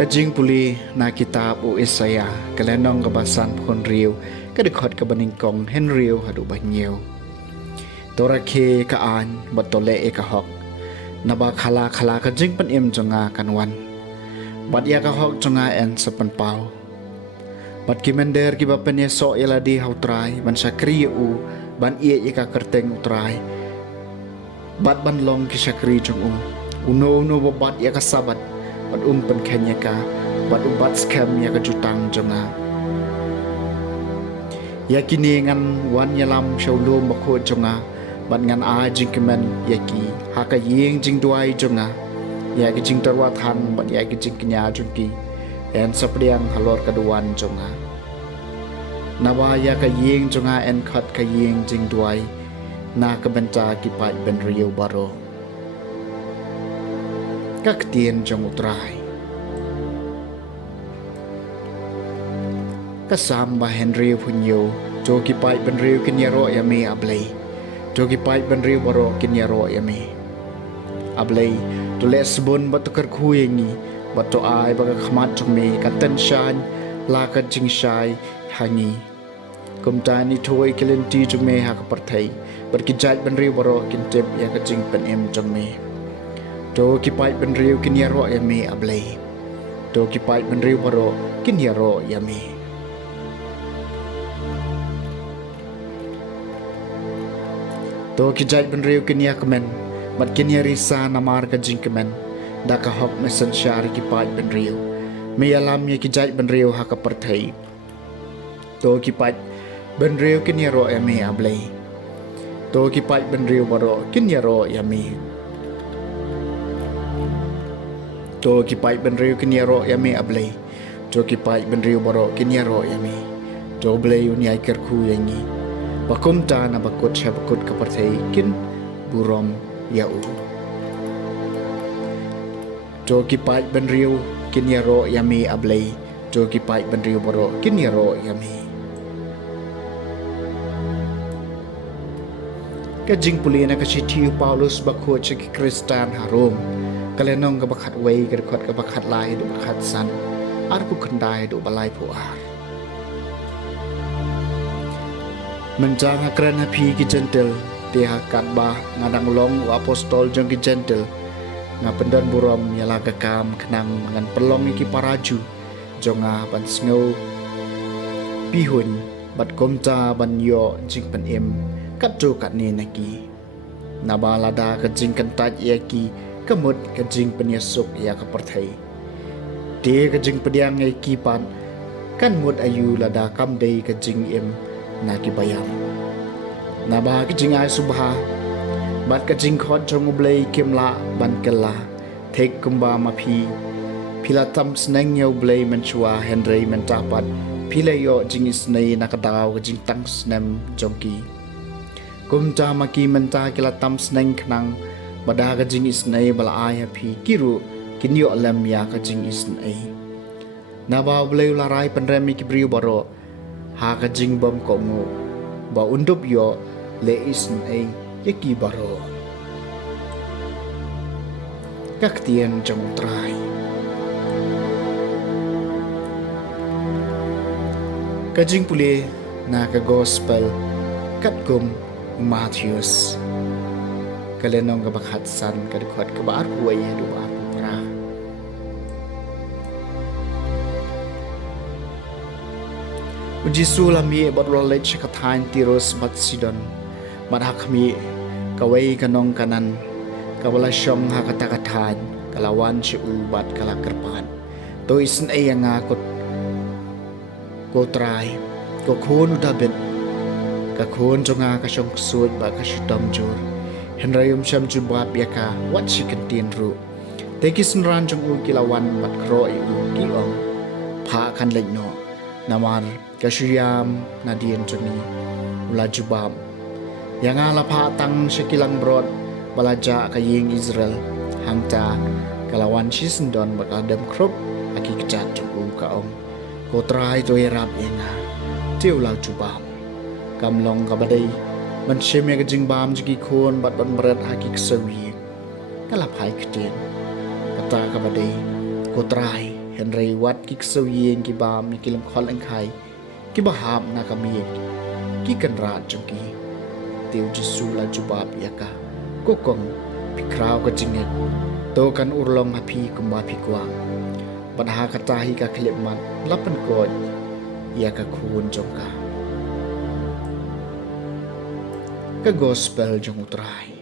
Kajing puli na kitab o Isaya kalenong kabasan pon riu kadikot kabaningkong henriu hadu banyew. Tora ke kaan batole e kahok naba khala kajing panim jonga kanwan. Bat ya kahok jonga en sepenpau. Bat kimender kibapen so eladi hautrai ban sakri u ban ie ika kerteng utrai. Bat ban long ki sakri jong uno babat ya kasabat. Bat pen kenya ka bat ubat scam ya ka jutang jonga ya kini ngan wan yalam shawlo makho jonga bat ngan a jingkemen ya ki haka yeng jing duai jonga ya ki jing tarwa than bat ya ki jing kenya jungki en sapriang halor kaduan jonga nawa ya ka yeng jonga en khat ka yeng jing duai na ka benta ki pai ben rio baro các tiền trong một trại các sam ba Henry punyo cho ki pai ben riu kin yaro yami ablay cho ki pai ben riu baro kin yaro yami ablay to les bon ba to kar khuyengi ba to ai ba ka khmat chung me kan tan shan la ka jing shai hangi kum ta ni thoi kilen ti chung me ha ka parthai bar ki jai ben riu baro kin tep ya ka jing pen em chung me to ki pai ben riu kin yaro yami ablay to ki pai ben riu baro kin yaro yami to ki jai ben riu kin yakmen mat kin yarisa namar ka jingkemen da ka hok mesen shar ki pai ben riu me alam ye ki jai ben riu ha ka parthai to ki pai ben riu kin yaro yami ablay to ki pai ben riu baro kin yaro yami to ki pai ben riu kin yaro yami ablay to ki pai ben riu baro kin yaro yami to blay un yai ker khu yangi bakum ta na bakut sha bakut ka parthai kin burom yau to ki pai ben riu kin yaro yami ablay to ki pai ben riu baro kin yaro yami ka jing puli na ka chithi Paulus bakho che ki Kristan harom kalenong ka bakhat wei ka khot ka bakhat lai du bakhat san ar pu khandai du balai pu ar menjang hakran hapi ki gentle te hakat ba ngadang long apostol jong ki gentle nga pendan burom yala ka kam khnang ngan pelong ki paraju jonga ban sngo pihun bat komta ban yo jing pan em kat jo kat ne naki nabalada ka jing kan taj yaki kamut ka jing penyesuk ya ka parthai te ka jing pediang ngai ki pan kan mut ayu lada kam dei ka jing em na ki bayam na ba ki jing ai subha bat ka jing khot jong ublei kimla ban kala thek kumba ma phila tam sneng yau blei man chua henry man tapat phila yo jing isnei na ka daw ka jing tang snem jongki kumta ma ki man ta kila tam sneng khnang bada ka jing isnei bala ai happy kiru kinyo lam ya ka jing isnei na ba blei la rai pan remi ki briu baro ha ka jing bom ko mu ba undup yo le isnei yaki baro các tiền trong trai ka jing puli na ka gospel kat kum Matthews kalenong ka bakhat san ka dikhot ka bar huai du ba pra Jisu lami bot rolet ka thain tiros bat sidon bat hakmi kawai kanong kanan kawala siyong hakatakatan kalawan si ubat kalakerpan to isin ay nga ko try ko kun udabit ka kun jo nga ka siyong suot ba ka siyong jur henrayum siyam jubab ya ka what she can ru tekisin ran jong u kilawan bat kro i u kiong pa kan no namar ka siyam na dien joni ula jubab yang ala pa tang sikilang brod balaja kaying Israel hangta kalawan sisendon bakadam krop aki kejat jong kaom ko try to irap yenga tiu lau jubam kamlong kabadai man shemya kajing bam jigi khon bat ban berat haki ksawi kalap hai keten kata kabadai ko try henry wat ki ksawi ki bam ki lam khol ang khai ki baham na kami ki kan rat jong ki tiu jisu la jubab yaka kokong pikrau kajing to kan urlong hapi kumba pikwa padha katahi ka klip mat lapan ko ia ka khun jong ka gospel jong utrai